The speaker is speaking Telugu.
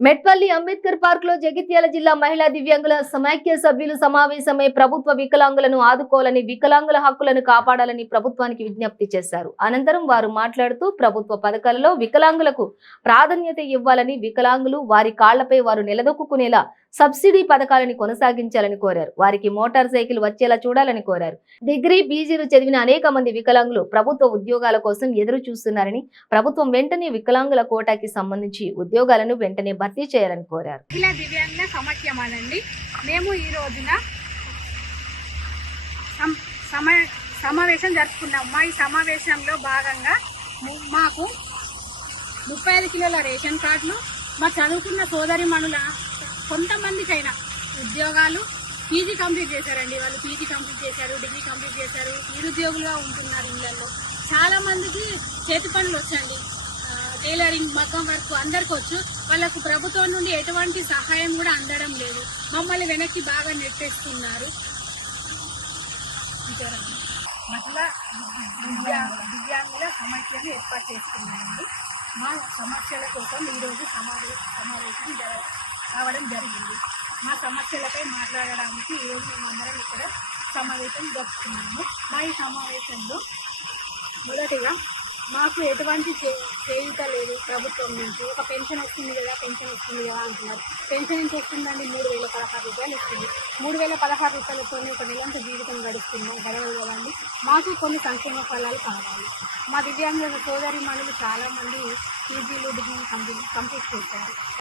మెట్పల్లి అంబేద్కర్ పార్క్ లో జగిత్యాల జిల్లా మహిళా దివ్యాంగుల సమైక్య సభ్యులు సమావేశమై ప్రభుత్వ వికలాంగులను ఆదుకోవాలని, వికలాంగుల హక్కులను కాపాడాలని ప్రభుత్వానికి విజ్ఞప్తి చేశారు. అనంతరం వారు మాట్లాడుతూ ప్రభుత్వ పథకాలలో వికలాంగులకు ప్రాధాన్యత ఇవ్వాలని, వికలాంగులు వారి కాళ్లపై వారు నిలదొక్కునేలా సబ్సిడీ పథకాలను కొనసాగించాలని కోరారు. వారికి మోటార్ సైకిల్ వచ్చేలా చూడాలని కోరారు. డిగ్రీ, పీజీలు చదివిన అనేక మంది వికలాంగులు ప్రభుత్వ ఉద్యోగాల కోసం ఎదురు చూస్తున్నారని, ప్రభుత్వం వెంటనే వికలాంగుల కోటాకి సంబంధించి ఉద్యోగాలను వెంటనే భర్తీ చేయాలని కోరారు. దివ్యాంగుల సమాఖ్యమానండి. మేము ఈ రోజున సమావేశం జరుపుకున్నాం. మా ఈ సమావేశంలో భాగంగా మాకు 35 కిలోల రేషన్ కార్డులు, మా చదువుకున్న సోదరిమణుల కొంతమందికైనా ఉద్యోగాలు, పీజీ కంప్లీట్ చేశారండి. వాళ్ళు పీజీ కంప్లీట్ చేశారు, డిగ్రీ కంప్లీట్ చేశారు, నిరుద్యోగులుగా ఉంటున్నారు. ఇళ్లలో చాలా మందికి చేతి పనులు వచ్చండి, టైలరింగ్, మగ్గం వర్క్ అందరికి వచ్చు. వాళ్ళకు ప్రభుత్వం నుండి ఎటువంటి సహాయం కూడా అందడం లేదు. మమ్మల్ని వెనక్కి బాగా నెట్టేస్తున్నారు. మహిళా దివ్యాంగుల సమస్యలు ఏర్పాటు చేస్తున్నాయండి. మా సమస్యల కోసం ఈరోజు సమావేశం రావడం జరిగింది. మా సమస్యలపై మాట్లాడడానికి ఈరోజు మేమందరం ఇక్కడ సమావేశం జరుపుతున్నాము. మా ఈ సమావేశంలో మొదటిగా మాకు ఎటువంటి చేయూత లేదు ప్రభుత్వం నుంచి. ఒక పెన్షన్ వస్తుంది కదా అంటున్నారు. పెన్షన్ నుంచి వస్తుందండి, 3016 రూపాయలు వస్తుంది. 3016 రూపాయలతో ఒక నెలంతా జీవితం గడవదు కదండి. మాకు కొన్ని సంక్షేమ ఫలాలు కావాలి. మా దివ్యాంగుల సోదరిమణులు చాలామంది పీజీలు, డిగ్రీలు కంప్లీట్ చేశారు.